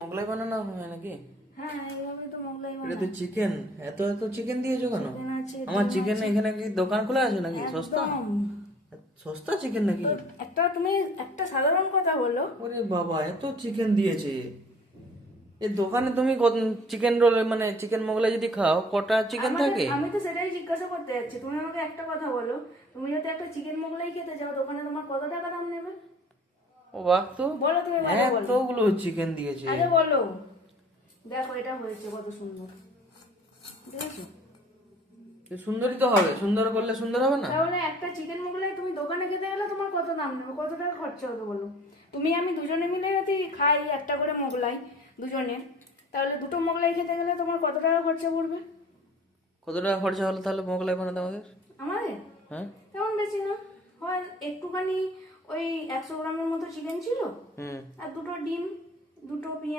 মোগলাই বানানো হয় নাকি? হ্যাঁ এইভাবে তো মোগলাই এটা বানায়। তো চিকেন, এত এত চিকেন দিয়েছো কেন? চিকেন আছে, আমার ডিম চিকেন আছে। এখানে কি দোকান খোলা আছে নাকি? সস্তা একদম। সস্তা চিকেন নাকি? তো তুমি একটা সাধারণ কথা বলো। ওরে বাবা, এত চিকেন দিয়েছে! এই দোকানে তুমি চিকেন রোল মানে চিকেন মোগলাই যদি খাও কটা চিকেন থাকে? আমি তো সেটাই জিজ্ঞাসা করতে যাচ্ছি, তুমি আমাকে একটা কথা বলো, তুমি যদি একটা চিকেন মোগলাই খেতে যাও দোকানে তোমার কত টাকা দাম নেবে? ও বাহ, তো বলো তুমি ভালো বলো, এতগুলো চিকেন দিয়েছে! আগে বলো। দেখো এটা হয়েছে কত সুন্দর, ঠিক আছে? সুন্দরই তো হবে, সুন্দর করলে সুন্দর হবে না? তাহলে একটা চিকেন মোগলাই তুমি দোকানে খেতে গেলে তোমার কত দাম নেবে, কত টাকা খরচা হবে বলো? তুমি আমি দুজনে মিলে যদি খাই একটা করে মোগলাই দুজনে, তাহলে দুটো মোগলাই খেতে গেলে তোমার কত টাকা খরচা পড়বে? কত টাকা খরচা হলো তাহলে মোগলাই বানাতে আমাদের? আমাদের হ্যাঁ। তেমন বেশি না, হয় একটুখানি ওই 100 গ্রামের মতো চিকেন ছিল, হুম। আর দুটো ডিম, দুটো পেঁয়াজ।